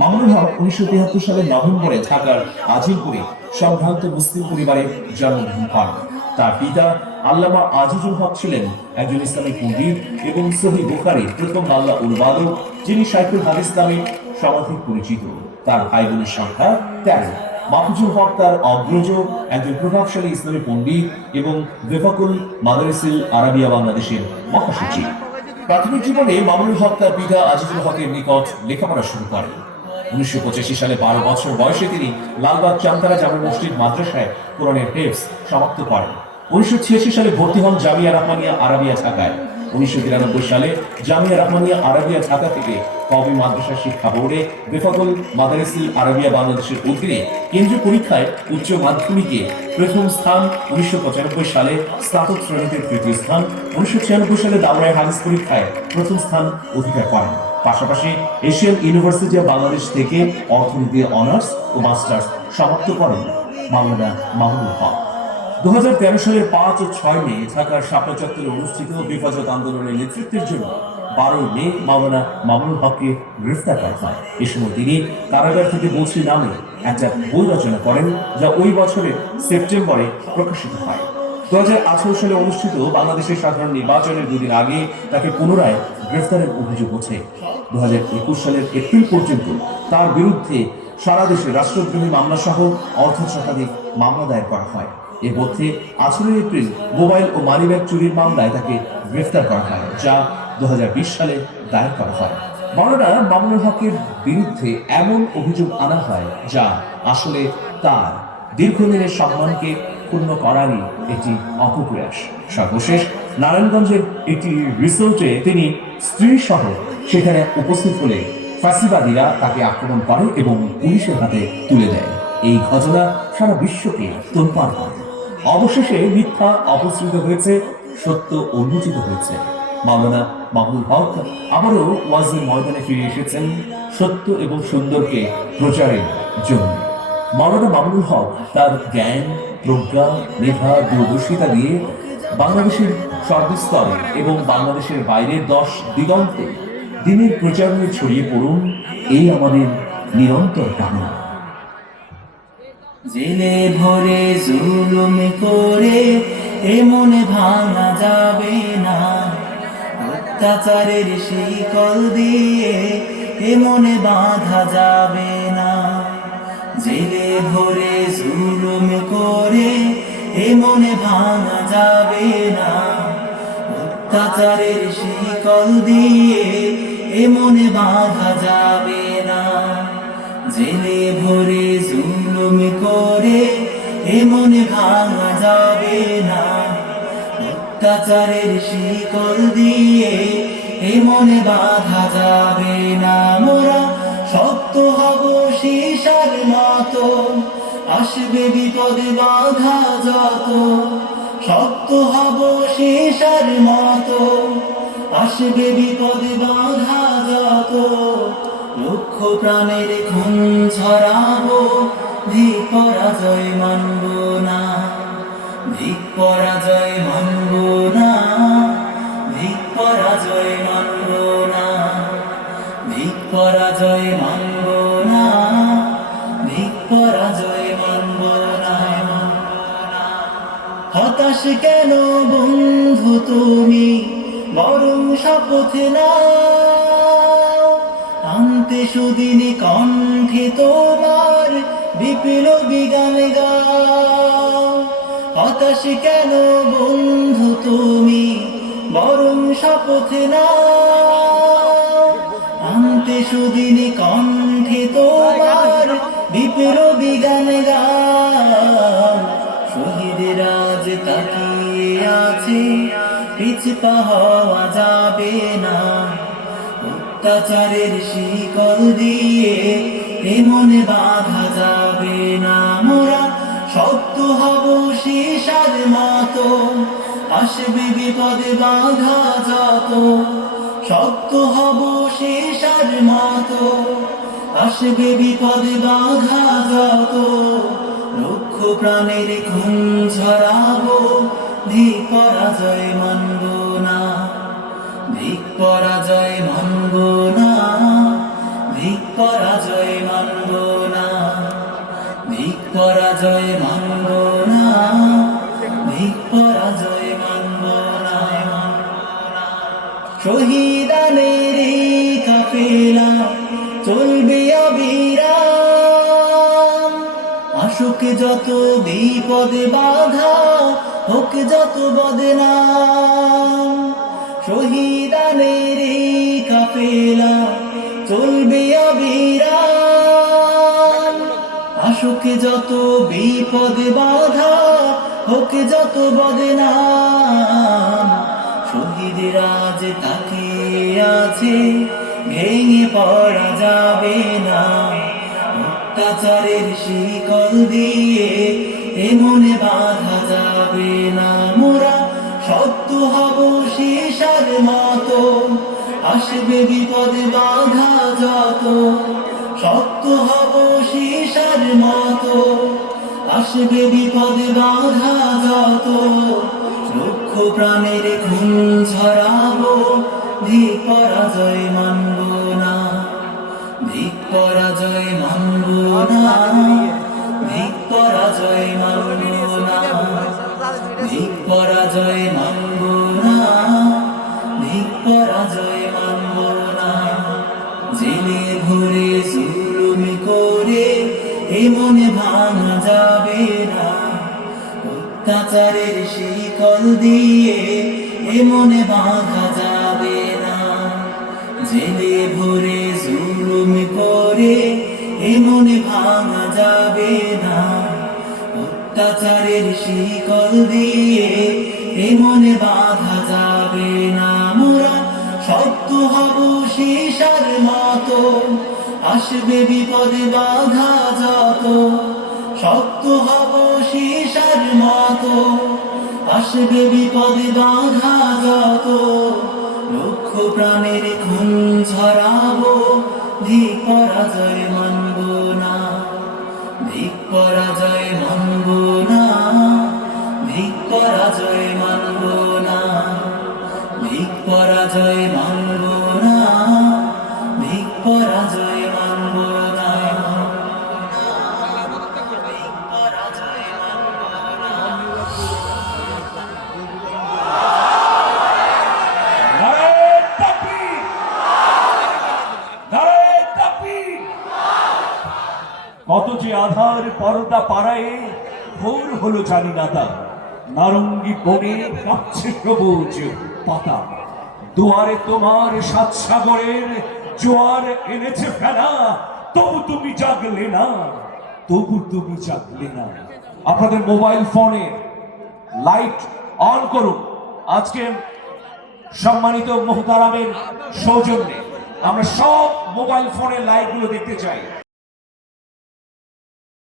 মামুনুল হক উনিশশো তিয়াত্তর সালের নভেম্বরে ঢাকার আজিলপুরে সম্ভ্রান্ত মুসলিম পরিবারে জন্মগ্রহণ তার পিতা আল্লামা আজিজুল হক ছিলেন একজন পণ্ডিত এবং সহি বুখারীর প্রথম বাংলা অনুবাদক যিনি সাইফুল সমাধিক পরিচিত। তার সংখ্যা তেরো। মাহফুজুল হক তার অগ্রজ, একজন প্রভাবশালী ইসলামী পণ্ডিত এবং বেফাকুল মাদারিসিল আরাবিয়া বাংলাদেশের মহাসচিব। প্রাথমিক জীবনে মামুনুল হক তার পিতা আজিজুল হকের নিকট লেখাপড়া শুরু করেন। উনিশশো পঁচাশি সালে বারো বছর বয়সে তিনি লালবাগ চামতারা জামা মসজিদ মাদ্রাসায় কোরআনের হেফস সমাপ্ত করেন। উনিশশো ছিয়াশি সালে ভর্তি হন জামিয়া রহমানিয়া আরাবিয়া ঢাকায়। উনিশশো তিরানব্বই সালে জামিয়া রহমানিয়া আরাবিয়া ঢাকা থেকে কবি মাদ্রাসা শিক্ষা বোর্ডে বেফাকুল মাদারিসিল আরাবিয়া বাংলাদেশের অধীনে কেন্দ্রীয় পরীক্ষায় উচ্চ মাধ্যমিকে প্রথম স্থান উনিশশো পঁচানব্বই সালে স্নাতক শ্রেণীতে তৃতীয় স্থান, উনিশশো ছিয়ানব্বই সালে দাওরায় হাদিস পরীক্ষায় প্রথম স্থান অধিকার করেন। পাশাপাশি এশিয়ান ইউনিভার্সিটি অব বাংলাদেশ থেকে অর্থনীতি, অনার্স ও মাস্টার্স সমাপ্ত করেন মাওলানা মাহমুদুল হক। দু হাজার তেরো সালের পাঁচ ও ছয় মে ঢাকার শাপলা চত্বরে অনুষ্ঠিত হেফাজত আন্দোলনের নেতৃত্বের জন্য বারো মে মাওলানা মামুনুল হককে গ্রেফতার করা হয়। এ সময় তিনি কারাগার থেকে বলছি নামে একটা বই রচনা করেন যা ওই বছরের সেপ্টেম্বরে প্রকাশিত হয়। দু হাজার আঠেরো সালে অনুষ্ঠিত বাংলাদেশের সাধারণ নির্বাচনের দুদিন আগে তাকে পুনরায় গ্রেফতারের অভিযোগ ওঠে। দুহাজার একুশ সালের এপ্রিল পর্যন্ত তার বিরুদ্ধে সারা দেশে রাষ্ট্রদ্রোহী মামলা সহ অর্ধ শতাধিক মামলা দায়ের করা হয়। এর মধ্যে আঠারোই এপ্রিল মোবাইল ও মানিব্যাগ চুরির মামলায় তাকে গ্রেফতার করা হয়, যা দু হাজার বিশ সালে দায়ের করা হয়। মাওলানা মামুনুল হকের বিরুদ্ধে এমন অভিযোগ আনা হয় যা আসলে তার দীর্ঘদিনের সম্মানকে পূর্ণ করারই একটি অপপ্রয়াস। সর্বশেষ নারায়ণগঞ্জের একটি রিসোর্টে তিনি স্ত্রী সহ সেখানে উপস্থিত হলে ফাঁসিবাদীরা তাকে আক্রমণ করে এবং পুলিশের হাতে তুলে দেয়। এই ঘটনা সারা বিশ্বকে তোলপাড় করে। অবশেষে মিথ্যা অপসৃত হয়েছে, সত্য উন্মোচিত হয়েছে। মাওলানা মাহমুদ হক আবারও ওয়াজের ময়দানে ফিরে এসেছেন, সত্য এবং সুন্দরকে প্রচারের জন্য। মাওলানা মামুনুল হক তার জ্ঞান প্রজ্ঞা মেধা, দূরদর্শিতা দিয়ে বাংলাদেশের সর্বস্তরে এবং বাংলাদেশের বাইরের দশ দিগন্তে দিনের প্রচারণে ছড়িয়ে পড়ুন এই আমাদের নিরন্তর কামনা। জেলে ভরে জুলুম করে এ মনে ভাঙা যাবে না। অত্যাচারের শিকল দিয়ে এ মনে বাঁধা যাবে জেলে ভরে জুলুম করে, এ মনে ভাঙা যাবে না। অত্যাচারের শিকল দিয়ে এ মনে বাঁধা যাবে না। জেলে ভরে জুলুম করে, এ মনে ভাঙা যাবে না। অত্যাচারের শিকল দিয়ে এ মনে বাঁধা যাবে না। মোরা হব সীসার মতো। আসবে বিপদে, বাধা যত। শক্ত হব সীসার মতো। আসবে বিপদে, বাধা যত। লক্ষ প্রাণের খুন ছড়াবো। ভিক পরাজয় মানব না। ভিক পরাজয় মানব তুমি বরং শপথ নাও। আনতে সুদিনী কণ্ঠে তোমার বিপিল গান গাও। হতাশ কেন বন্ধু তুমি বরং শপথ নাও। আনতে সুদিনী কণ্ঠে তোমার বিপ্লবী গান গাও। শহীদের আজ তাকিয়ে আছে পিছপা হওয়া যাবে না। অত্যাচারের শিকল দিয়ে এমন বাধা যাবে না। মোরা সত্য হব সীসার মতো। আসবে বিপদে বাধা যত। সত্য হব সীসার মতো। আসবে বিপদে বাধা যত। লক্ষ প্রাণের খুন ঝরাবো ধিক পরাজয় মানব না। ধিক পরাজয় মানব না। ধিক পরাজয় মানব না। ভিক পরাজয় মানব না। ভিক পরাজয় মানব না। শহীদানের কাফেলা চলবে অবিরাম। আসুক যত বিপদে বাধা হোক যত বদনাম শহীদানের এই কাফেলা, চলবে অবিরাম। আসুক যত বিপদে বাধা, হোক যত বদনাম, শহীদরা যে তাকিয়ে আছে, ভেঙে পড়া যাবে না। অত্যাচারের শিকল দিয়ে এ মনে বাধা যাবে না মোরা সত্য হব শেষার মতো। আসবে বিপদে বাধা যত। সত্য হব শেষার আসবে বাধা যত। লক্ষ প্রাণের খুন ছড়াবো ভিক পরাজয় মানব। ঘুরে জুলুম করে, এ মনে ভাঙা যাবে না। অত্যাচারের শিকল দিয়ে এ মনে বাঁধা যাবে না। জেলে ভরে, জুলুম করে, এ মনে ভাঙা যাবে না। অত্যাচারের শিকল দিয়ে এ মনে বাঁধা যাবে না। মোরা সত্য হব শেষার মতো। আসবে বিপদে বাধা যত। সত্য হব শিশার মতো। আসবে বিপদে বাধা যত। লক্ষ প্রাণের খুন ছড়াবো ধিক পরাজয় মানব। যে আধার পর্দা পাড়ায়, ভোর হলো জানি না তা নারঙ্গি বনে কাঁপছে সবুজ পাতা। দুয়ারে তোমার সাত সাগরের জোয়ার এনেছে ফেলা। তবু তুমি জাগলে না, তবু তুমি জাগলে না। আপনাদের মোবাইল ফোনে লাইট অন করুন। আজকে সম্মানিত মোহতারামের সৌজন্যে আমরা সব মোবাইল ফোনের লাইটগুলো দেখতে চাই।